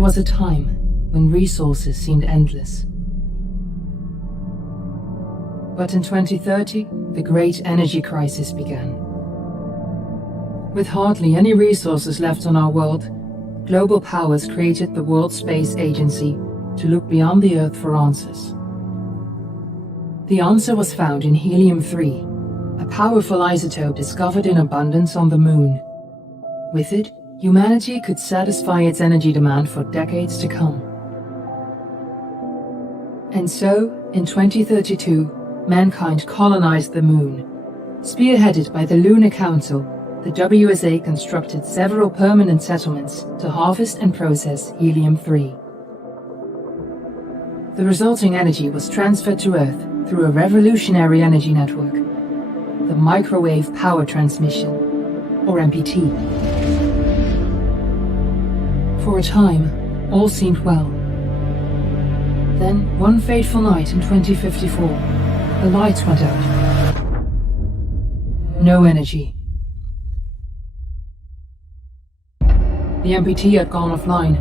There was a time when resources seemed endless. But in 2030, the great energy crisis began. With hardly any resources left on our world, global powers created the World Space Agency to look beyond the Earth for answers. The answer was found in helium-3, a powerful isotope discovered in abundance on the Moon. With it, humanity could satisfy its energy demand for decades to come. And so, in 2032, mankind colonized the Moon. Spearheaded by the Lunar Council, the WSA constructed several permanent settlements to harvest and process helium-3. The resulting energy was transferred to Earth through a revolutionary energy network, the Microwave Power Transmission, or MPT. For a time, all seemed well. Then, one fateful night in 2054, the lights went out. No energy. The MPT had gone offline,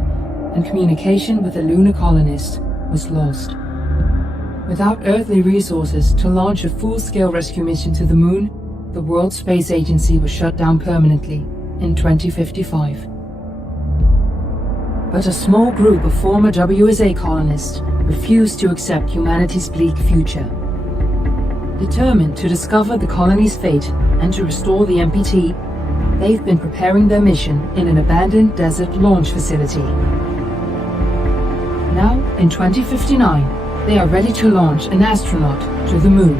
and communication with the lunar colonists was lost. Without earthly resources to launch a full-scale rescue mission to the Moon, the World Space Agency was shut down permanently in 2055. But a small group of former WSA colonists refused to accept humanity's bleak future. Determined to discover the colony's fate and to restore the MPT, they've been preparing their mission in an abandoned desert launch facility. Now, in 2059, they are ready to launch an astronaut to the Moon.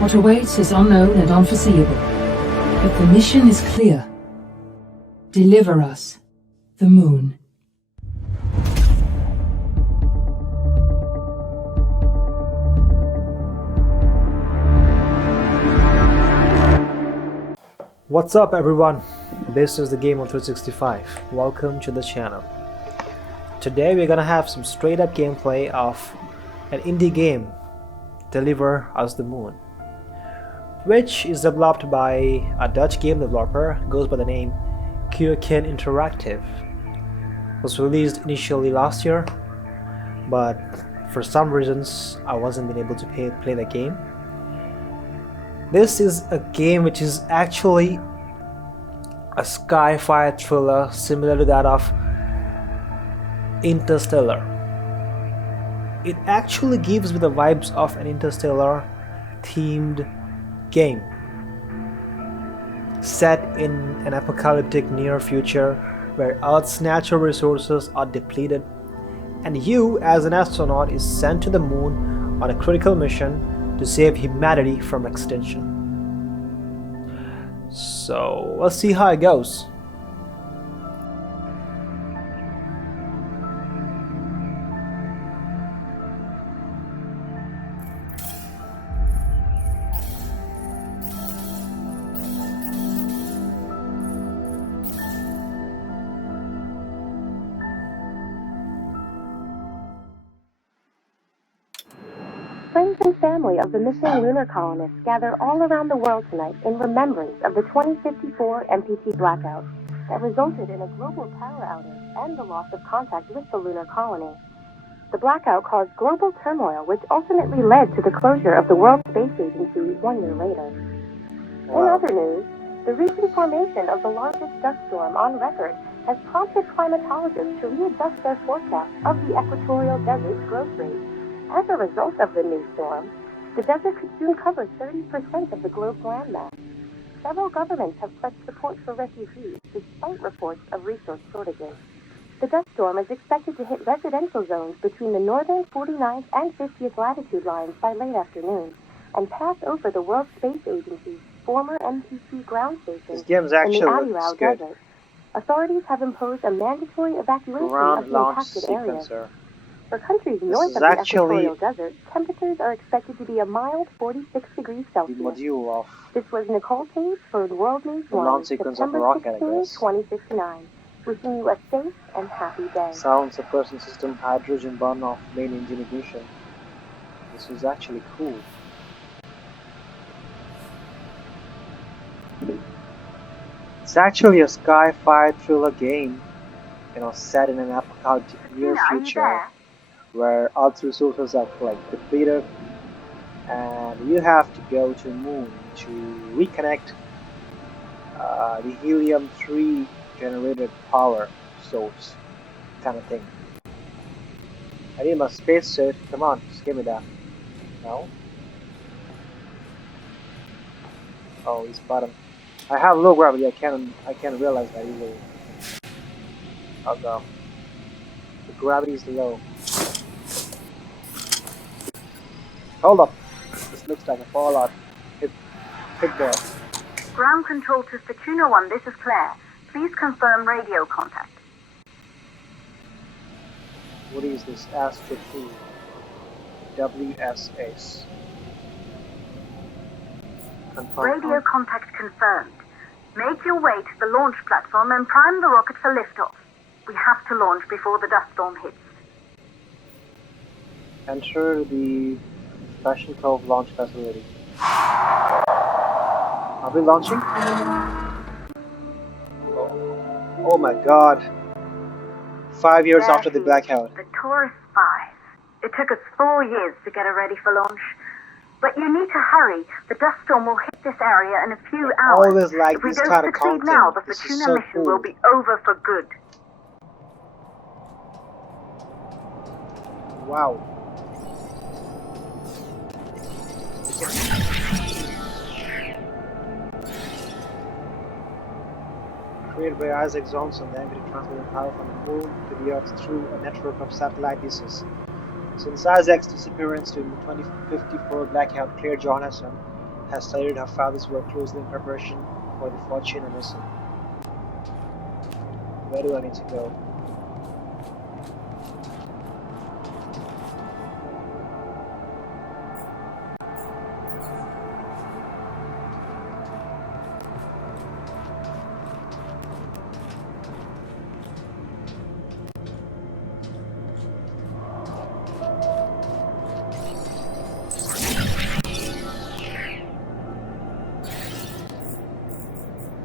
What awaits is unknown and unforeseeable, but the mission is clear. Deliver us the Moon. What's up everyone, this is the Game on 365. Welcome to the channel. Today we're gonna have some straight up gameplay of an indie game, Deliver Us the Moon, which is developed by a Dutch game developer, goes by the name Keoken Interactive. Was released initially last year, but for some reasons I wasn't been able to play the game. This is a game which is actually a sci-fi thriller similar to that of Interstellar. It actually gives me the vibes of an Interstellar themed game set in an apocalyptic near future where Earth's natural resources are depleted and you as an astronaut is sent to the Moon on a critical mission to save humanity from extinction. So let's see how it goes. Friends and family of the missing lunar colonists gather all around the world tonight in remembrance of the 2054 MPT blackout that resulted in a global power outage and the loss of contact with the lunar colony. The blackout caused global turmoil, which ultimately led to the closure of the World Space Agency 1 year later. In other news, the recent formation of the largest dust storm on record has prompted climatologists to readjust their forecast of the equatorial desert's growth rate. As a result of the new storm, the desert could soon cover 30% of the globe's landmass. Several governments have pledged support for refugees, despite reports of resource shortages. The dust storm is expected to hit residential zones between the northern 49th and 50th latitude lines by late afternoon, and pass over the World Space Agency's former MPT ground station in the Adirau Desert. Authorities have imposed a mandatory evacuation of the impacted areas. For countries north of the equatorial desert, temperatures are expected to be a mild 46 degrees Celsius. This was Nicole Page for World News 1, September 16, 2059. Wishing you a safe and happy day. Sound suppression system, hydrogen burn-off, main engine ignition. This is actually cool. It's actually a sci-fi thriller game set in an apocalyptic near Tina, are you future there? where Earth's resources are like depleted, and you have to go to the moon to reconnect the helium-3 generated power source, kind of thing. I need my spacesuit. Come on, just give me that. No. Oh, this button. I have low gravity. I can't realize that easily. Oh no. The gravity is low. Hold up. This looks like a fallout. Hit there. Ground control to Fortuna 1, this is Claire. Please confirm radio contact. What is this Astro 2? WSS. Confirm. Radio contact confirmed. Make your way to the launch platform and prime the rocket for liftoff. We have to launch before the dust storm hits. Enter the Fashion Cove launch facility. Are we launching? Oh my god. 5 years after the blackout. The tourist spies. It took us 4 years to get it ready for launch. But you need to hurry. The dust storm will hit this area in a few hours. Always like if we this don't kind of succeed content. now, the This is Fortuna so mission cool. will be over for good. Wow. Created by Isaac Johnson, the ability to transmit power from the moon to the Earth through a network of satellite dishes. Since Isaac's disappearance during the 2054 blackout, Claire Johansson has studied her father's work closely in preparation for the Fortuna mission. Where do I need to go?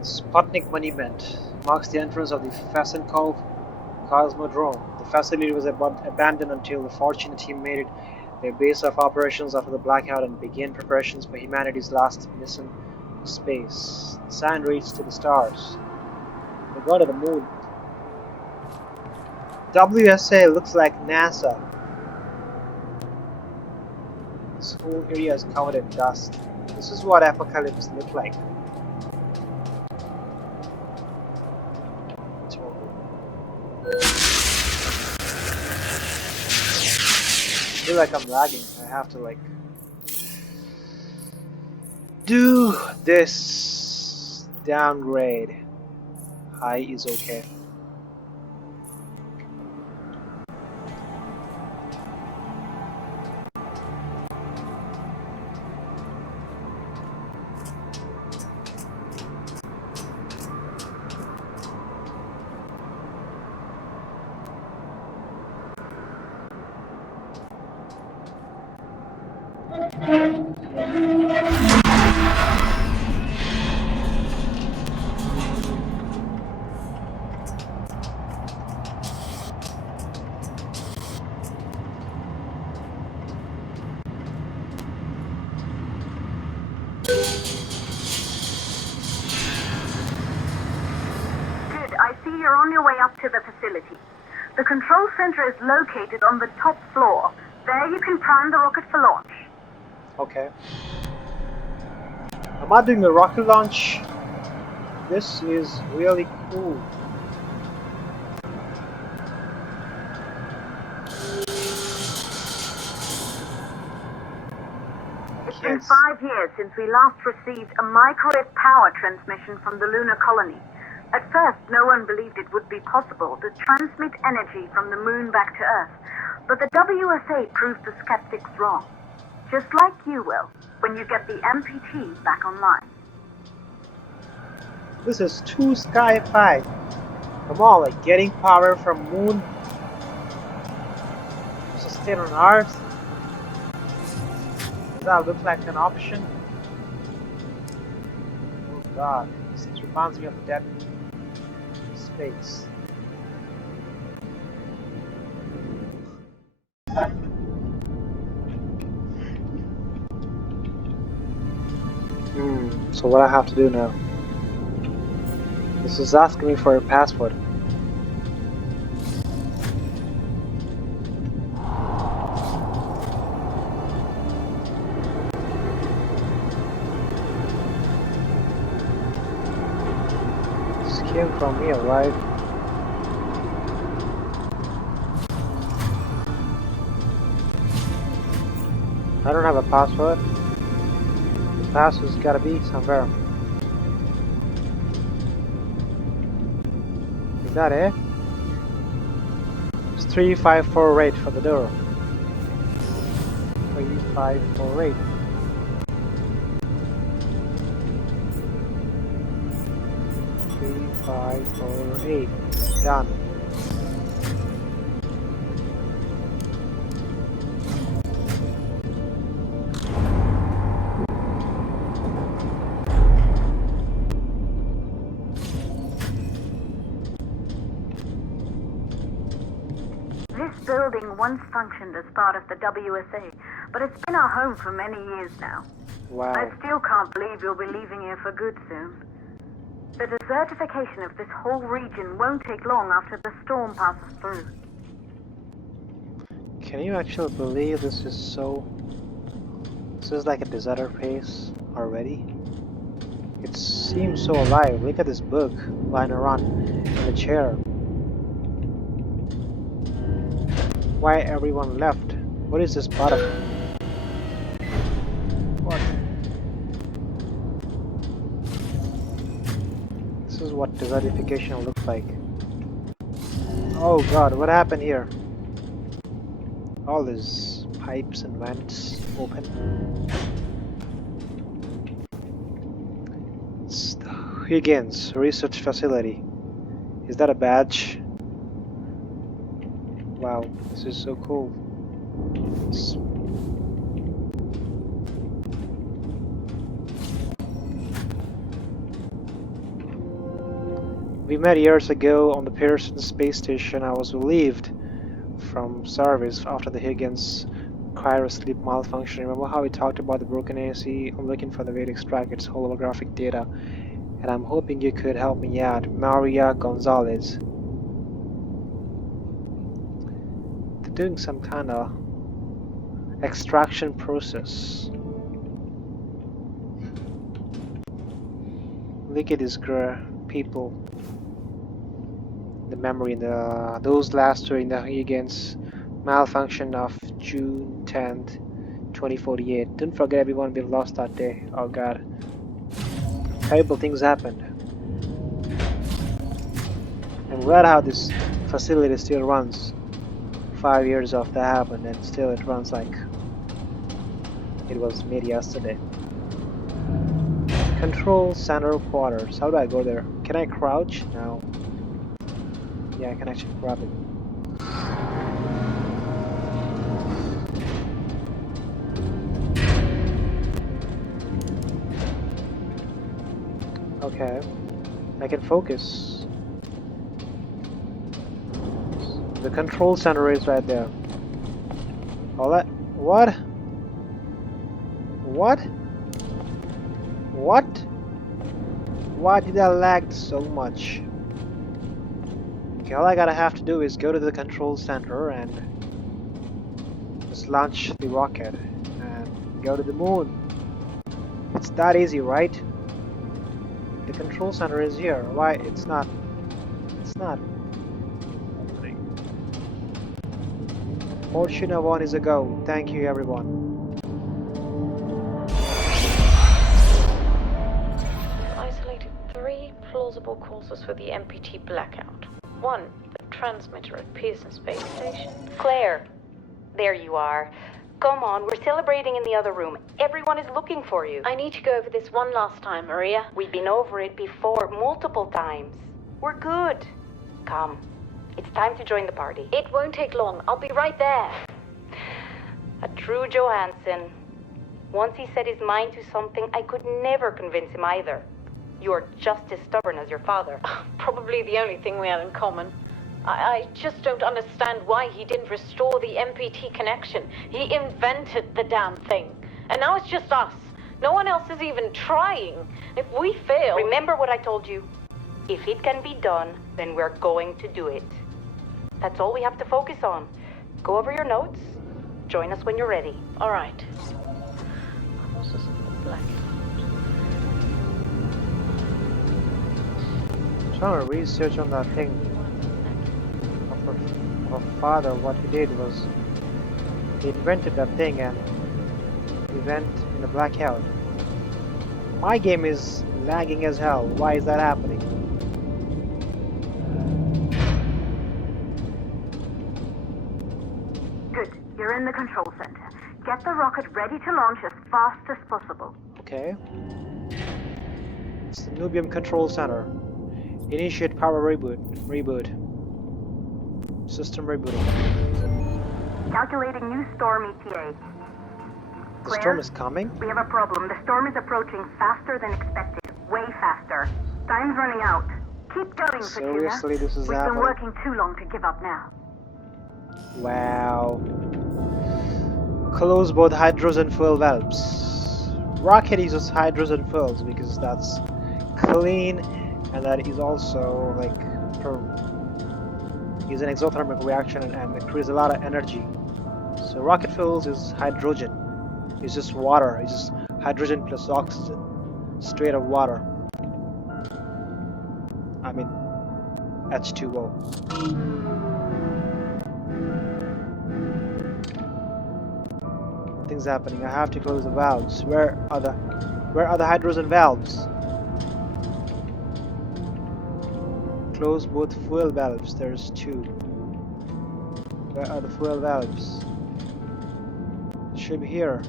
Sputnik Monument marks the entrance of the Fasenkov Cosmodrome. The facility was abandoned until the Fortuna team made it their base of operations after the blackout and began preparations for humanity's last mission to space. The sign reads to the stars. They go to the moon. WSA looks like NASA. This whole area is covered in dust. This is what apocalypse look like. I feel like I'm lagging. I have to like do this downgrade. High is okay. You're on your way up to the facility. The control center is located on the top floor. There you can prime the rocket for launch. Okay. Am I doing a rocket launch? This is really cool. It's been 5 years since we last received a microwave power transmission from the lunar colony. At first, no one believed it would be possible to transmit energy from the moon back to Earth, but the WSA proved the skeptics wrong. Just like you will, when you get the MPT back online. This is too sci-fi. Come on, like getting power from moon to sustain on Earth. Does that look like an option? Oh god, this reminds me of Dead Space. So what I have to do now? This is asking me for a password. This came from here, right? I don't have a password. The password's gotta be somewhere. Is that it? It's 3548 for the door. 3548. Three, 5, 4, 8. Done. This building once functioned as part of the WSA, but it's been our home for many years now. Wow. I still can't believe you'll be leaving here for good soon. The desertification of this whole region won't take long after the storm passes through. Can you actually believe this is so... This is like a deserted place already? It seems so alive. Look at this book lying around in the chair. Why everyone left? What is this part of it? What? This is what desertification looks like. Oh god, what happened here? All these pipes and vents open. It's the Higgins Research Facility. Is that a badge? Wow, this is so cool. We met years ago on the Pearson space station. I was relieved from service after the Higgins cryosleep malfunction. Remember how we talked about the broken AC? I'm looking for the way to extract its holographic data, and I'm hoping you could help me out. Maria Gonzalez. They're doing some kind of extraction process. Look at these people. The memory, those last two in the Higgins malfunction of June 10th, 2048. Don't forget everyone, we've lost that day. Oh god. Terrible things happened. I'm glad how this facility still runs. 5 years after that happened, and still it runs like it was made yesterday. Control center quarters. How do I go there? Can I crouch? No. Yeah, I can actually grab it. Okay. I can focus. The control center is right there. All that. What? What? What? Why did I lag so much? Okay, all I gotta have to do is go to the control center and just launch the rocket and go to the moon. It's that easy, right? The control center is here. Why it's not? It's not opening. Fortuna 1 is a go. Thank you, everyone. We've isolated 3 plausible causes for the MPT blackout. 1, the transmitter at Pearson Space Station. Claire, there you are. Come on, we're celebrating in the other room. Everyone is looking for you. I need to go over this one last time, Maria. We've been over it before, multiple times. We're good. Come, it's time to join the party. It won't take long. I'll be right there. A true Johansson. Once he set his mind to something, I could never convince him either. You're just as stubborn as your father. Probably the only thing we had in common. I just don't understand why he didn't restore the MPT connection. He invented the damn thing. And now it's just us. No one else is even trying. If we fail... Remember what I told you. If it can be done, then we're going to do it. That's all we have to focus on. Go over your notes. Join us when you're ready. All right. Causes of the blackout. Trying to research on that thing of her father. What he did was he invented that thing and he went in the blackout. My game is lagging as hell. Why is that happening? Good. You're in the control center. Get the rocket ready to launch as fast as possible. Okay. It's the Nubium Control Center. Initiate power reboot. System rebooting. Calculating new storm ETA. The storm is coming? We have a problem. The storm is approaching faster than expected. Way faster. Time's running out. Keep going, Seriously, this is We've happening? been working too long to give up now. Wow. Close both hydrogen fuel valves. Rocket uses hydrogen fuels because that's clean and that is also like is an exothermic reaction and it creates a lot of energy. So rocket fuels is hydrogen. It's just water. It's just hydrogen plus oxygen. Straight up water. I mean H2O. Things happening. I have to close the valves. Where are the hydrogen valves? Close both fuel valves. There's two. Where are the fuel valves? It should be here.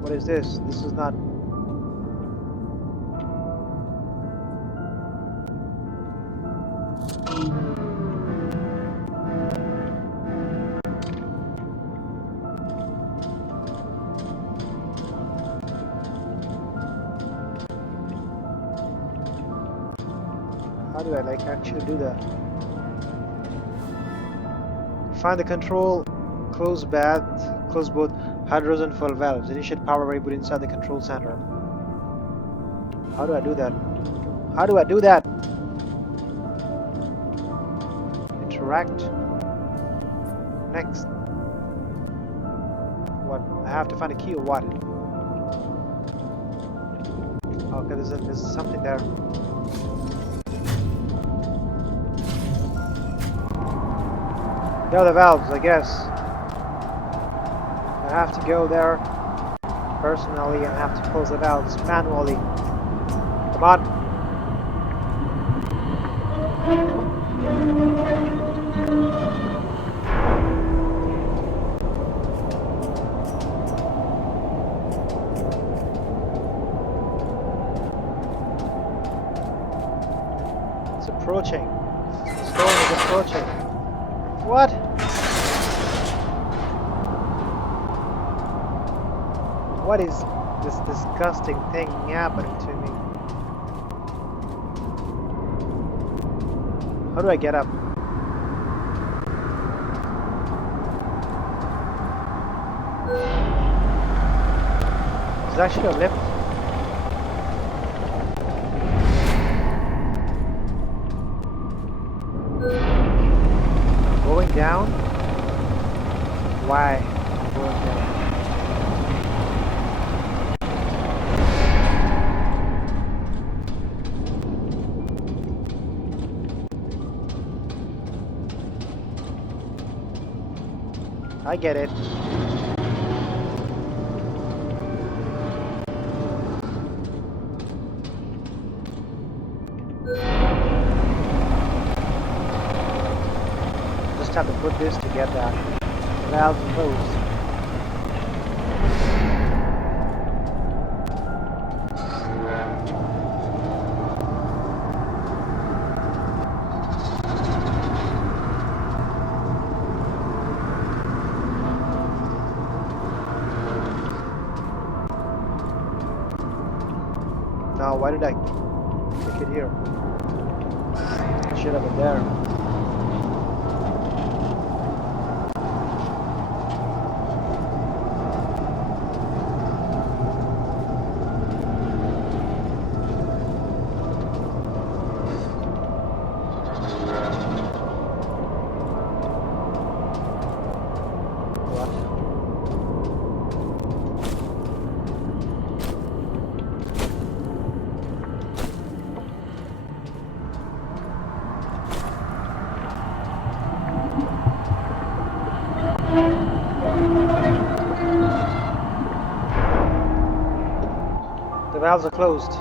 What is this? This is not. How do I like actually do that? Find the control, close both hydrogen fuel valves. Initiate power reboot inside the control center. How do I do that? How do I do that? Interact. Next. What? I have to find a key or what? Okay, there's something there. The other valves, I guess. I have to go there personally and have to close the valves manually. Come on. It's approaching. The storm is approaching. What? What is this disgusting thing happening to me? How do I get up? There's actually a lift. Going down? Why? Going down. I get it. Just have to put this to get that valve closed. Now, why did I click it here? It should have been there. valves are closed.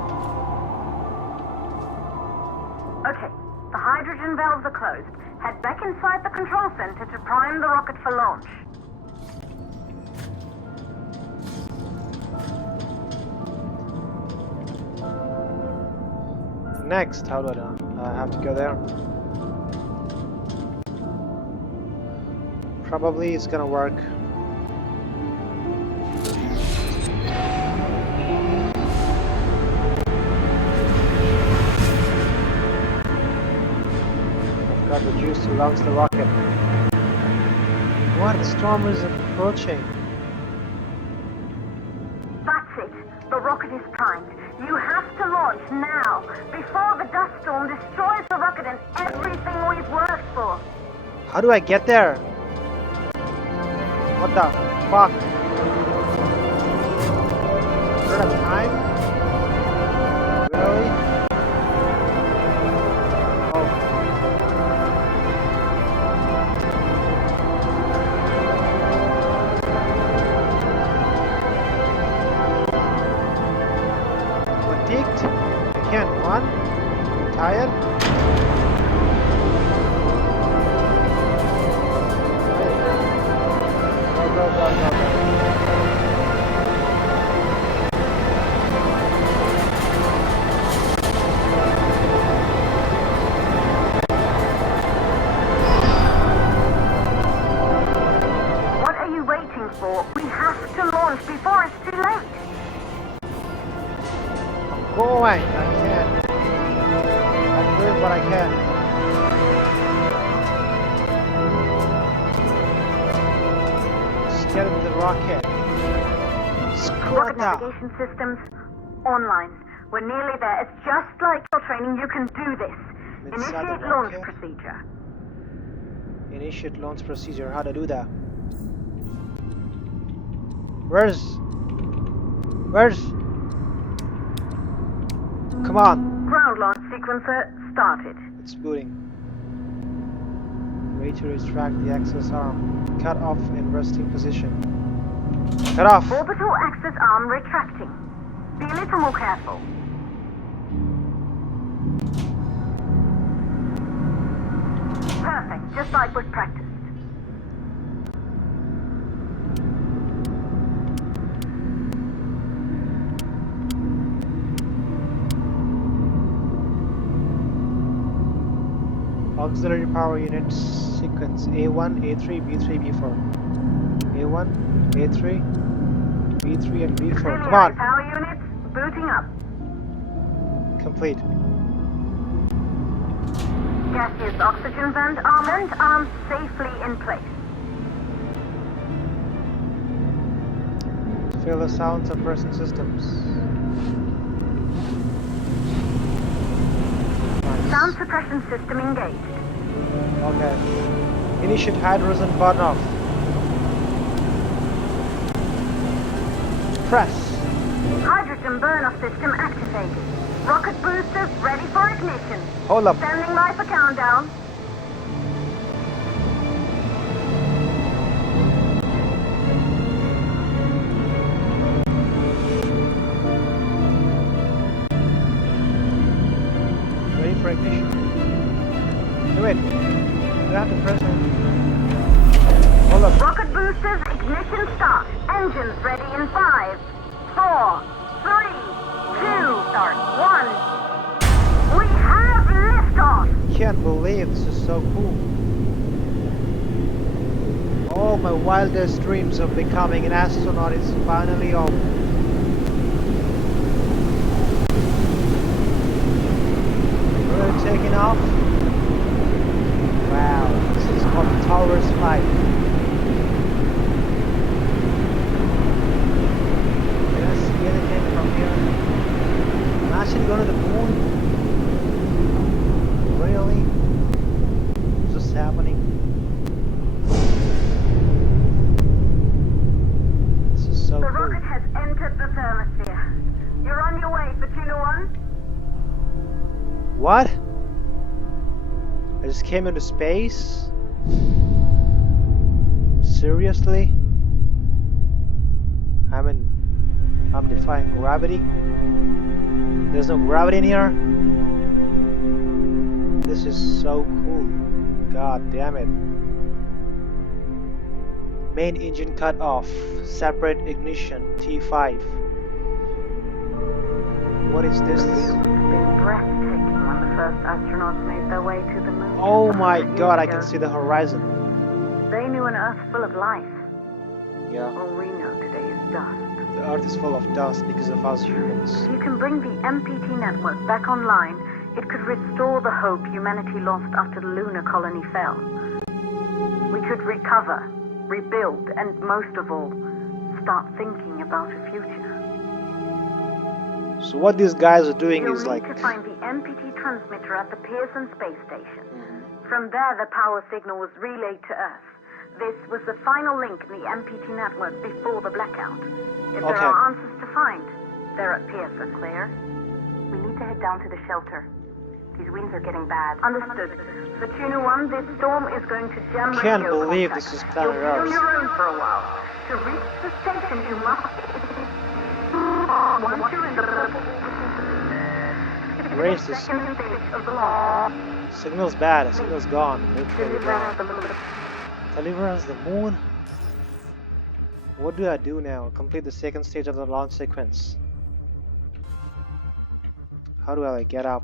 Okay, the hydrogen valves are closed. Head back inside the control center to prime the rocket for launch. Next, how do I do? I have to go there. Probably it's gonna work. I've got the juice to launch the rocket. What? The storm is approaching. That's it. The rocket is primed. You have to launch now, before the dust storm destroys the rocket and everything we've worked for. How do I get there? What the fuck? Run out of time? Really? Oh. Fatigued? I can't run? Tired? Go. What are you waiting for? We have to launch before it's too late. Go away! I can't. I'm doing what I can. Just get into the rocket. Rocket Squad up! navigation systems online. We're nearly there. It's just like your training. You can do this. Inside the Initiate launch rocket. procedure. Initiate launch procedure. How to do that? Where's? Come on! Ground launch sequencer started. It's booting. Way to retract the access arm. Cut off in resting position. Cut off! Orbital access arm retracting. Be a little more careful. Perfect, just like we've practiced. Auxiliary power unit sequence A1, A3, B3, B4. A1, A3, B3, and B4. Come on! Power units booting up. Complete. Gaseous oxygen vent arms safely in place. Feel the sounds of present systems. Nice. Sound suppression system engaged. Okay. Initiate hydrogen burn off. Press. Hydrogen burn-off system activated. Rocket boosters ready for ignition. Hold up. Standing by for countdown. Ready for ignition. Hey, wait. Do I have to press it? Hold up. Rocket boosters ignition start. Engines ready in 5, 4, 3, 2, start 1. We have liftoff. Can't believe this is so cool. All my wildest dreams of becoming an astronaut is finally over. We're taking off. Wow, this is called Tower's Flight. Can I see anything from here? I'm actually going to the moon. Really? Is this happening? This is so The cool. rocket has entered the thermosphere. You're on your way for Juno 1. What? I just came into space? Seriously? I'm in I'm defying gravity. There's no gravity in here. This is so cool. God damn it. Main engine cut off. Separate ignition. T5. What is this? It must have been breathtaking when the first astronauts made their way to the moon. Oh my 100 god, I years can ago. see the horizon. They knew an Earth full of life. Yeah. All we know today is dust. The earth is full of dust because of us humans. If you can bring the MPT network back online, it could restore the hope humanity lost after the lunar colony fell. We could recover, rebuild, and most of all, start thinking about a future. So what these guys are doing You'll is need like... to find the MPT transmitter at the Pearson space station. From there, the power signal was relayed to Earth. This was the final link in the MPT network before the blackout. If there Okay. are answers to find, they're at Pearson. Clear? We need to head down to the shelter. These winds are getting bad. Understood. For Tuna 1, this storm is going to jam radio Can't believe contact. this is planet You'll be on Earth. your own for a while. To reach the station, you must... Once you're in the Where is this? second stage of the launch, Signal's bad. Signal's gone. Literally deliver gone. the moon. Deliver us the moon? What do I do now? Complete the second stage of the launch sequence. How do I like get up?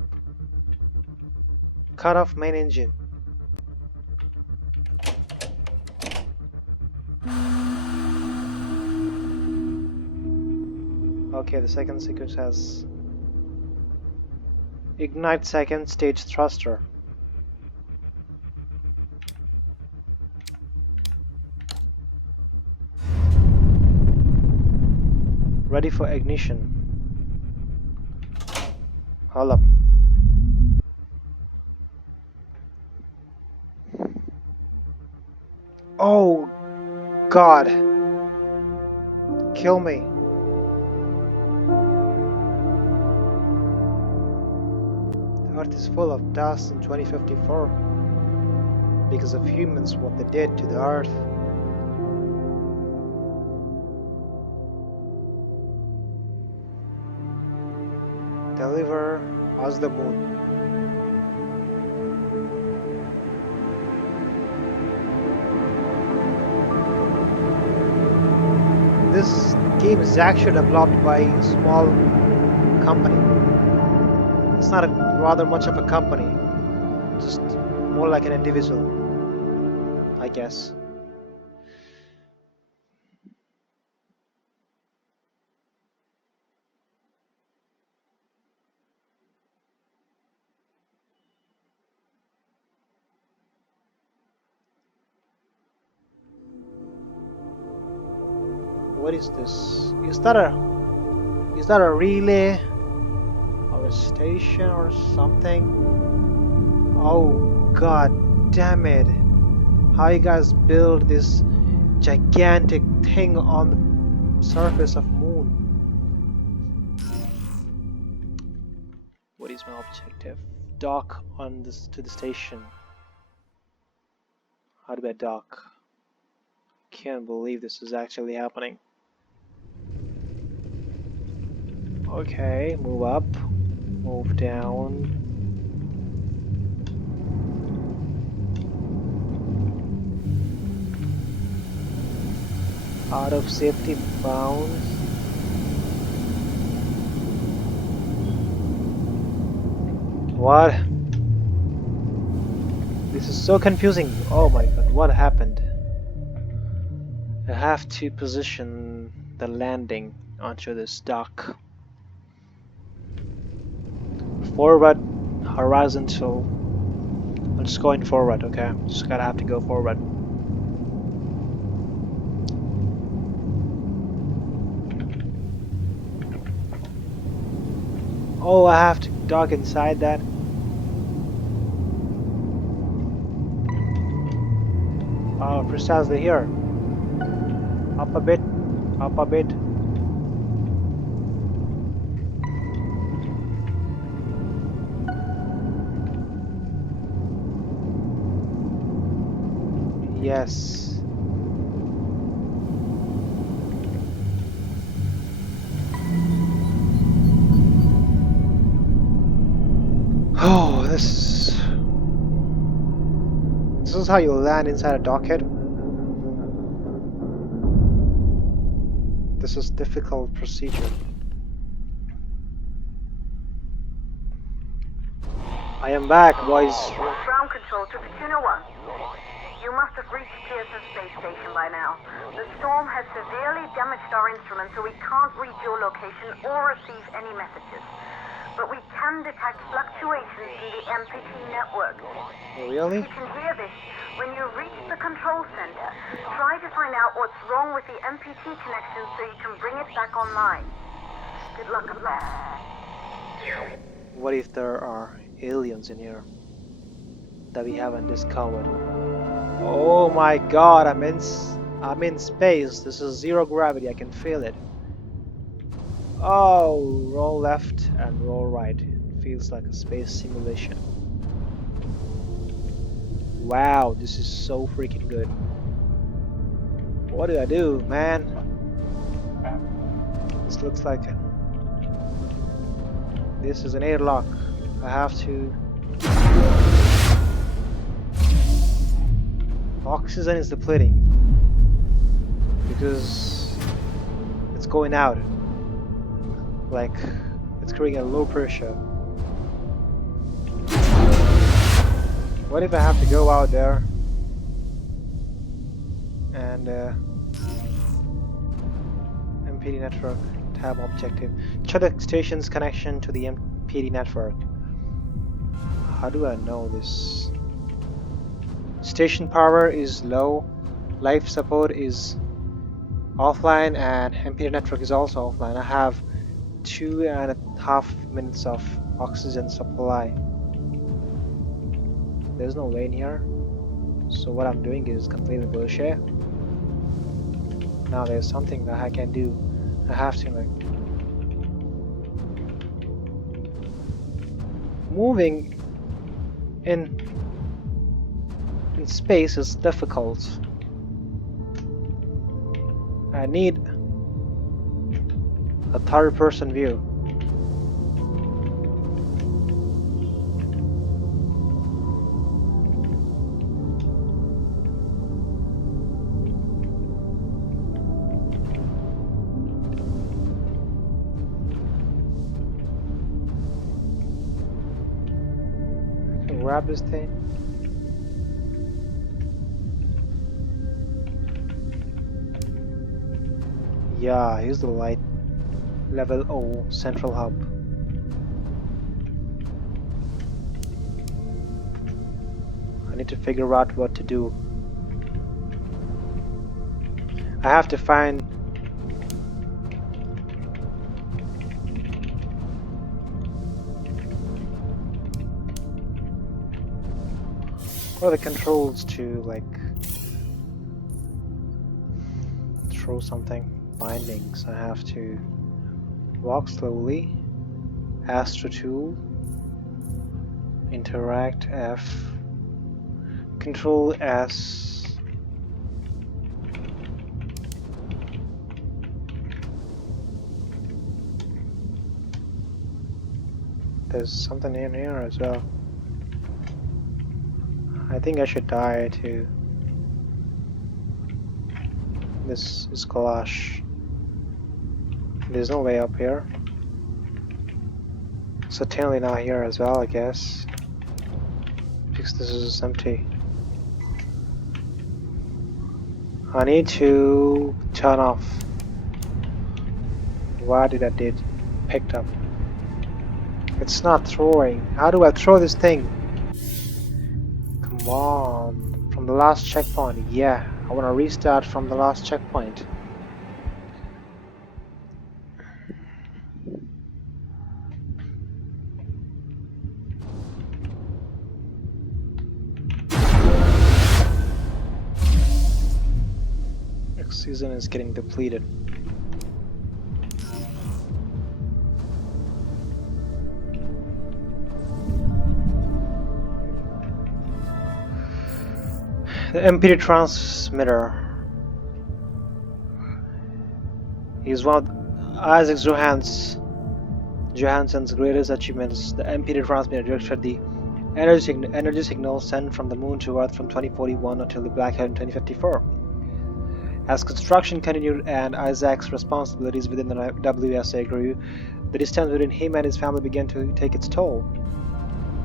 Cut off main engine. Okay, the second sequence has ignite second stage thruster. Ready for ignition. Hold up. Oh God. Kill me. The earth is full of dust in 2054 because of humans, what they did to the earth. Deliver us the moon. This game is actually developed by a small company. It's not rather much of a company, just more like an individual, I guess. What is this? Is that a relay or a station or something? Oh god damn it. How you guys build this gigantic thing on the surface of moon? What is my objective? Dock on this to the station. How do I dock? Can't believe this is actually happening. Okay, move up, move down. Out of safety bounds. What? This is so confusing. Oh my god, what happened? I have to position the landing onto this dock. Forward, horizontal. I'm just going forward, okay? Just gotta have to go forward. Oh, I have to dock inside that. Oh, precisely here. Up a bit, up a bit. Yes. Oh, this is how you land inside a docket. This is difficult procedure. I am back, boys. Ground control to Fortuna 1. You must have reached Pearson Space Station by now. The storm has severely damaged our instruments, so we can't read your location or receive any messages. But we can detect fluctuations in the MPT network. Really? If you can hear this, when you reach the control center, try to find out what's wrong with the MPT connection so you can bring it back online. Good luck with that. What if there are aliens in here that we haven't discovered? Oh my god, I'm in space. This is zero gravity. I can feel it. Oh, roll left and roll right. It feels like a space simulation. Wow, this is so freaking good. What do I do, man? This looks like this is an airlock. I have to. Oxygen is depleting because it's going out. Like it's creating a low pressure. What if I have to go out there and MPD network tab objective check the station's connection to the MPD network? How do I know this? Station power is low, life support is offline, and MPD network is also offline. I have 2.5 minutes of oxygen supply. There's no way in here, so what I'm doing is completely bullshit. Now there's something that I can do. I have to like moving in space is difficult. I need a third-person view. I can grab this thing. Yeah, here's the light. Level O central hub. I need to figure out what to do. I have to find what are the controls to like throw something. Bindings. I have to walk slowly. Astro tool. Interact F. Control S. There's something in here as well. I think I should die to this is Kalash. There's no way up here. Certainly not here as well, I guess. Because this is just empty. I need to turn off. Why did I did picked up? It's not throwing. How do I throw this thing? Come on. From the last checkpoint. Yeah, I want to restart from the last checkpoint. Oxygen is getting depleted. The MPT transmitter is one of Isaac Johan's Johansson's greatest achievement is the MPT transmitter directed the energy signal sent from the moon to Earth from 2041 until the blackout in 2054. As construction continued and Isaac's responsibilities within the WSA grew, the distance between him and his family began to take its toll.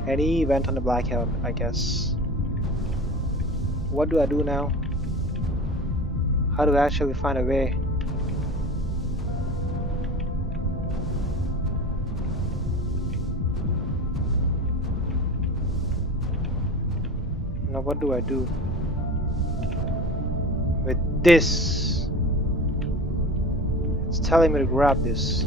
And he went on a blackout, I guess. What do I do now? How do I actually find a way? Now what do I do with this? It's telling me to grab this.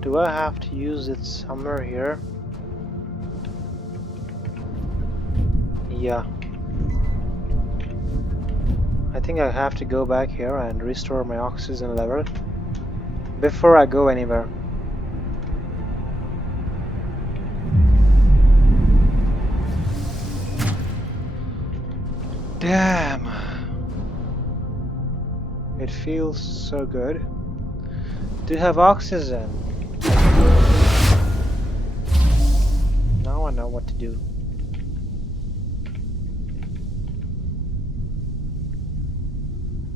Do I have to use it somewhere here? Yeah. I think I have to go back here and restore my oxygen level before I go anywhere. Damn. It feels so good to have oxygen. Now I know what to do.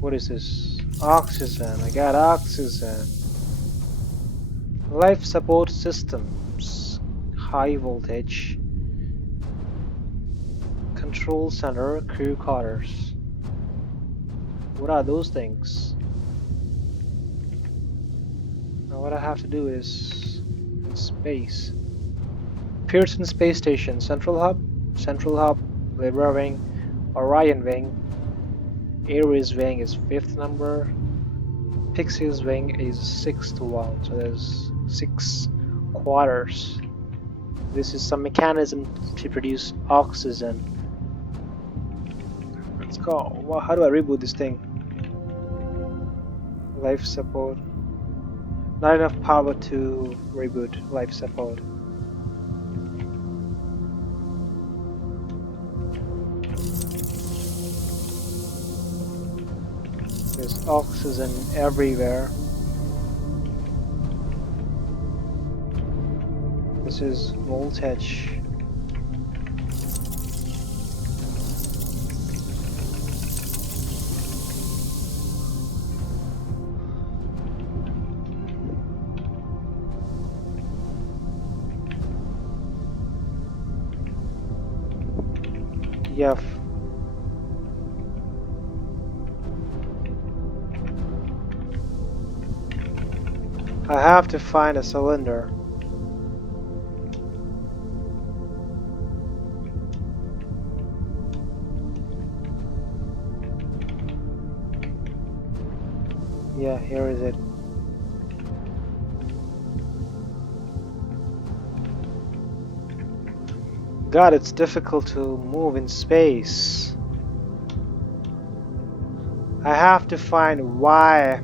What is this? Oxygen. I got oxygen. Life support systems. High voltage. Control center. Crew quarters. What are those things? Now what I have to do is space. Pearson Space Station. Central Hub, Libra Wing, Orion Wing, Ares Wing is 5th number, Pixie's Wing is 6th one, so there's 6 quarters. This is some mechanism to produce oxygen. Let's go. Well, how do I reboot this thing? Life support. Not enough power to reboot life support. There's oxygen everywhere. This is voltage. Yep. I have to find a cylinder. Yeah, here is it. God, it's difficult to move in space. I have to find why